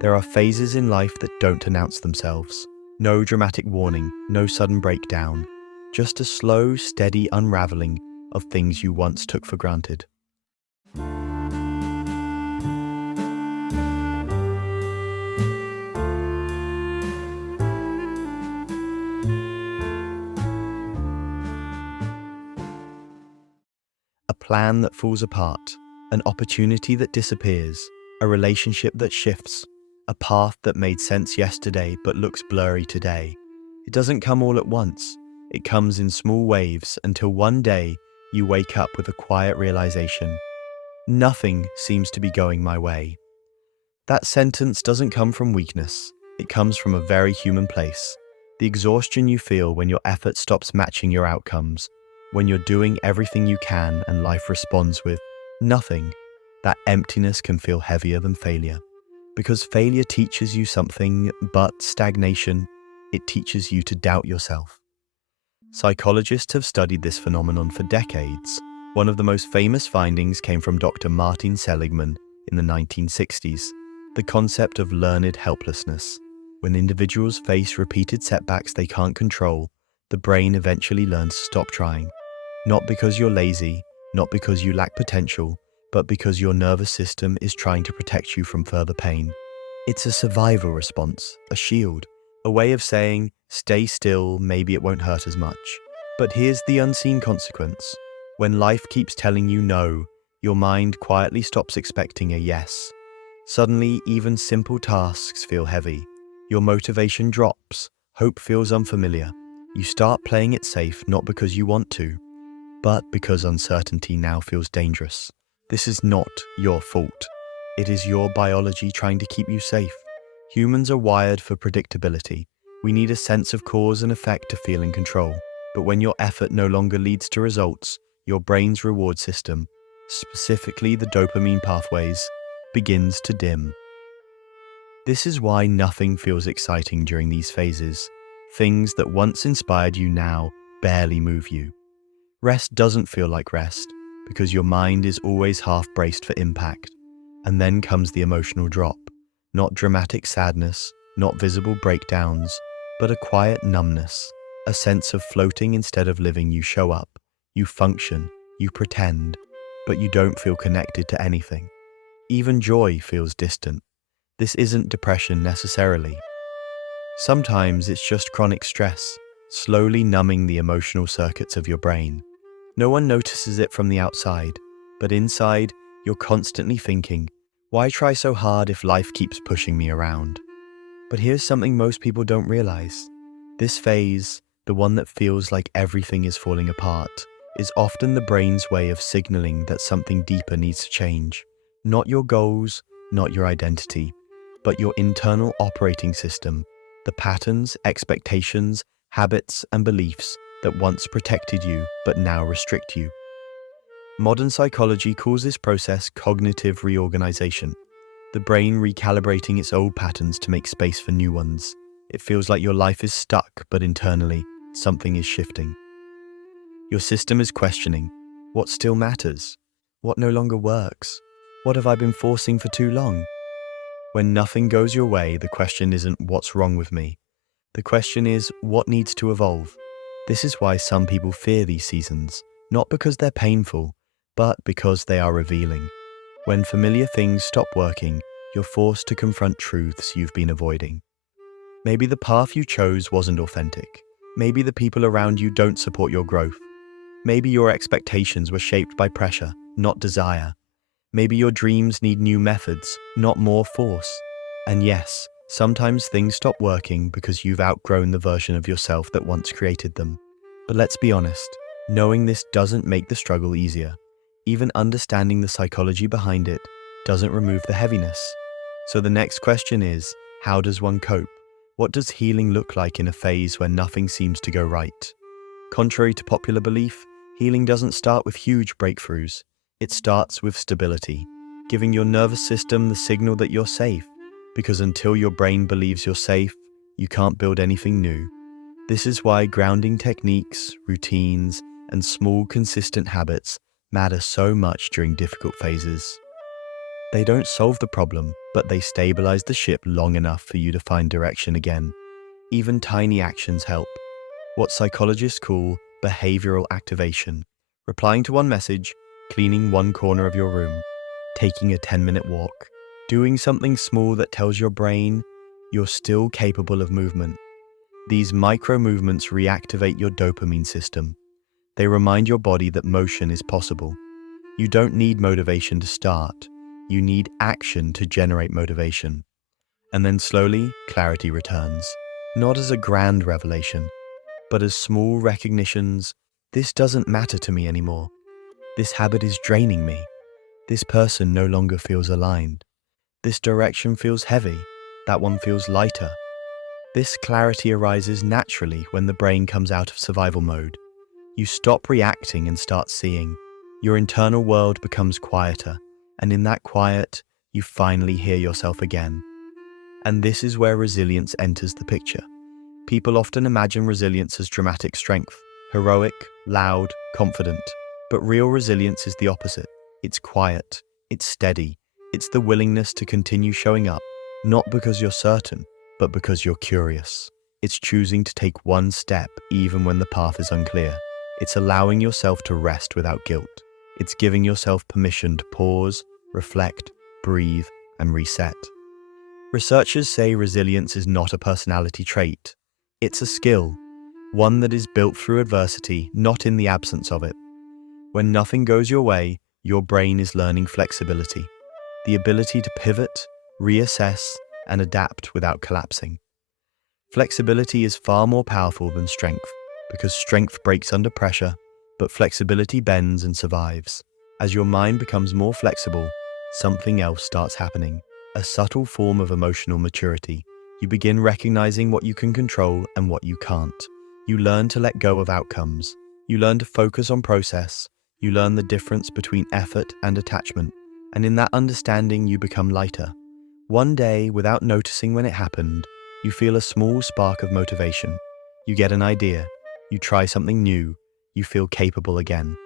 There are phases in life that don't announce themselves. No dramatic warning, no sudden breakdown. Just a slow, steady unraveling of things you once took for granted. A plan that falls apart, an opportunity that disappears, a relationship that shifts, a path that made sense yesterday but looks blurry today. It doesn't come all at once. It comes in small waves until one day you wake up with a quiet realization. Nothing seems to be going my way. That sentence doesn't come from weakness. It comes from a very human place. The exhaustion you feel when your effort stops matching your outcomes, when you're doing everything you can and life responds with nothing. That emptiness can feel heavier than failure. Because failure teaches you something, but stagnation, it teaches you to doubt yourself. Psychologists have studied this phenomenon for decades. One of the most famous findings came from Dr. Martin Seligman in the 1960s, the concept of learned helplessness. When individuals face repeated setbacks they can't control, the brain eventually learns to stop trying. Not because you're lazy, not because you lack potential, but because your nervous system is trying to protect you from further pain. It's a survival response, a shield, a way of saying, stay still, maybe it won't hurt as much. But here's the unseen consequence. When life keeps telling you no, your mind quietly stops expecting a yes. Suddenly, even simple tasks feel heavy. Your motivation drops, hope feels unfamiliar. You start playing it safe not because you want to, but because uncertainty now feels dangerous. This is not your fault. It is your biology trying to keep you safe. Humans are wired for predictability. We need a sense of cause and effect to feel in control. But when your effort no longer leads to results, your brain's reward system, specifically the dopamine pathways, begins to dim. This is why nothing feels exciting during these phases. Things that once inspired you now barely move you. Rest doesn't feel like rest because your mind is always half braced for impact. And then comes the emotional drop. Not dramatic sadness, not visible breakdowns, but a quiet numbness, a sense of floating instead of living. You show up, you function, you pretend, but you don't feel connected to anything. Even joy feels distant. This isn't depression necessarily. Sometimes it's just chronic stress, slowly numbing the emotional circuits of your brain. No one notices it from the outside, but inside, you're constantly thinking, why try so hard if life keeps pushing me around? But here's something most people don't realize. This phase, the one that feels like everything is falling apart, is often the brain's way of signaling that something deeper needs to change. Not your goals, not your identity, but your internal operating system, the patterns, expectations, habits, and beliefs that once protected you but now restrict you. Modern psychology calls this process cognitive reorganization, the brain recalibrating its old patterns to make space for new ones. It feels like your life is stuck, but internally, something is shifting. Your system is questioning, what still matters? What no longer works? What have I been forcing for too long? When nothing goes your way, the question isn't what's wrong with me. The question is what needs to evolve. This is why some people fear these seasons, not because they're painful, but because they are revealing. When familiar things stop working, you're forced to confront truths you've been avoiding. Maybe the path you chose wasn't authentic. Maybe the people around you don't support your growth. Maybe your expectations were shaped by pressure, not desire. Maybe your dreams need new methods, not more force. And yes, sometimes things stop working because you've outgrown the version of yourself that once created them. But let's be honest, knowing this doesn't make the struggle easier. Even understanding the psychology behind it doesn't remove the heaviness. So the next question is, how does one cope? What does healing look like in a phase where nothing seems to go right? Contrary to popular belief, healing doesn't start with huge breakthroughs. It starts with stability, giving your nervous system the signal that you're safe, because until your brain believes you're safe, you can't build anything new. This is why grounding techniques, routines, and small, consistent habits matter so much during difficult phases. They don't solve the problem, but they stabilize the ship long enough for you to find direction again. Even tiny actions help. What psychologists call behavioral activation. Replying to one message, cleaning one corner of your room, taking a 10-minute walk, doing something small that tells your brain you're still capable of movement. These micro movements reactivate your dopamine system. They remind your body that motion is possible. You don't need motivation to start. You need action to generate motivation. And then slowly, clarity returns. Not as a grand revelation, but as small recognitions. This doesn't matter to me anymore. This habit is draining me. This person no longer feels aligned. This direction feels heavy. That one feels lighter. This clarity arises naturally when the brain comes out of survival mode. You stop reacting and start seeing. Your internal world becomes quieter, and in that quiet, you finally hear yourself again. And this is where resilience enters the picture. People often imagine resilience as dramatic strength, heroic, loud, confident. But real resilience is the opposite. It's quiet, it's steady, it's the willingness to continue showing up, not because you're certain, but because you're curious. It's choosing to take one step even when the path is unclear. It's allowing yourself to rest without guilt. It's giving yourself permission to pause, reflect, breathe, and reset. Researchers say resilience is not a personality trait. It's a skill, one that is built through adversity, not in the absence of it. When nothing goes your way, your brain is learning flexibility, the ability to pivot, reassess, and adapt without collapsing. Flexibility is far more powerful than strength, because strength breaks under pressure, but flexibility bends and survives. As your mind becomes more flexible, something else starts happening, a subtle form of emotional maturity. You begin recognizing what you can control and what you can't. You learn to let go of outcomes. You learn to focus on process. You learn the difference between effort and attachment. And in that understanding, you become lighter. One day, without noticing when it happened, you feel a small spark of motivation. You get an idea. You try something new. You feel capable again.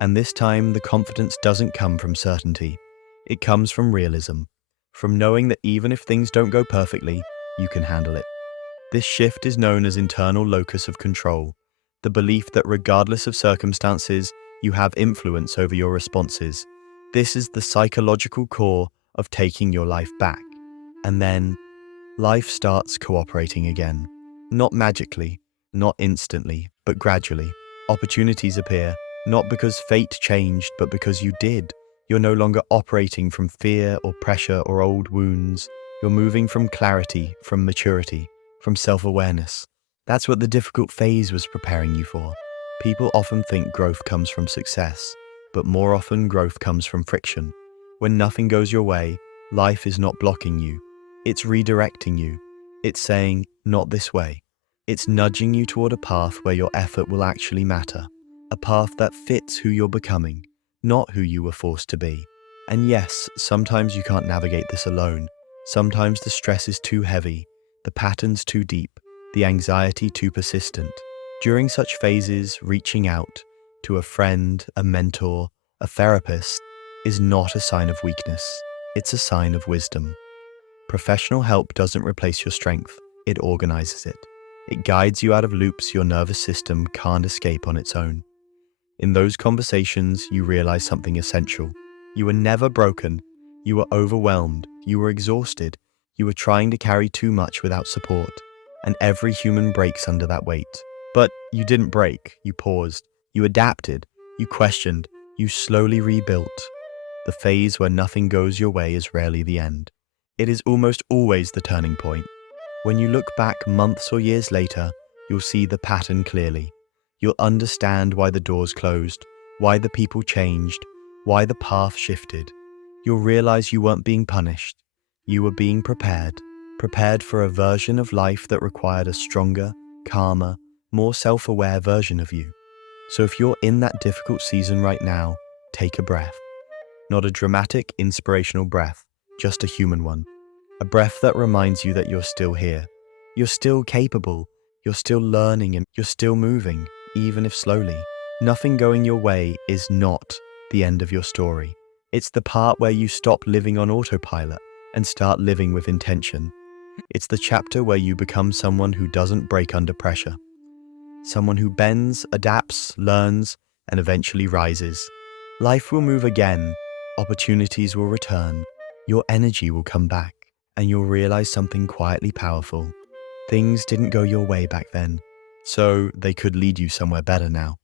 And this time, the confidence doesn't come from certainty. It comes from realism, from knowing that even if things don't go perfectly, you can handle it. This shift is known as internal locus of control, the belief that regardless of circumstances, you have influence over your responses. This is the psychological core of taking your life back. And then, life starts cooperating again. Not magically, not instantly, but gradually. Opportunities appear, not because fate changed, but because you did. You're no longer operating from fear or pressure or old wounds. You're moving from clarity, from maturity, from self-awareness. That's what the difficult phase was preparing you for. People often think growth comes from success, but more often growth comes from friction. When nothing goes your way, life is not blocking you. It's redirecting you. It's saying, not this way. It's nudging you toward a path where your effort will actually matter. A path that fits who you're becoming, not who you were forced to be. And yes, sometimes you can't navigate this alone. Sometimes the stress is too heavy, the patterns too deep, the anxiety too persistent. During such phases, reaching out to a friend, a mentor, a therapist is not a sign of weakness. It's a sign of wisdom. Professional help doesn't replace your strength, it organizes it. It guides you out of loops your nervous system can't escape on its own. In those conversations, you realize something essential. You were never broken. You were overwhelmed. You were exhausted. You were trying to carry too much without support. And every human breaks under that weight. But you didn't break. You paused. You adapted. You questioned. You slowly rebuilt. The phase where nothing goes your way is rarely the end. It is almost always the turning point. When you look back months or years later, you'll see the pattern clearly. You'll understand why the doors closed, why the people changed, why the path shifted. You'll realize you weren't being punished. You were being prepared for a version of life that required a stronger, calmer, more self-aware version of you. So if you're in that difficult season right now, take a breath. Not a dramatic, inspirational breath, just a human one. A breath that reminds you that you're still here. You're still capable. You're still learning and you're still moving, even if slowly. Nothing going your way is not the end of your story. It's the part where you stop living on autopilot and start living with intention. It's the chapter where you become someone who doesn't break under pressure. Someone who bends, adapts, learns, and eventually rises. Life will move again, opportunities will return, your energy will come back, and you'll realize something quietly powerful. Things didn't go your way back then, so they could lead you somewhere better now.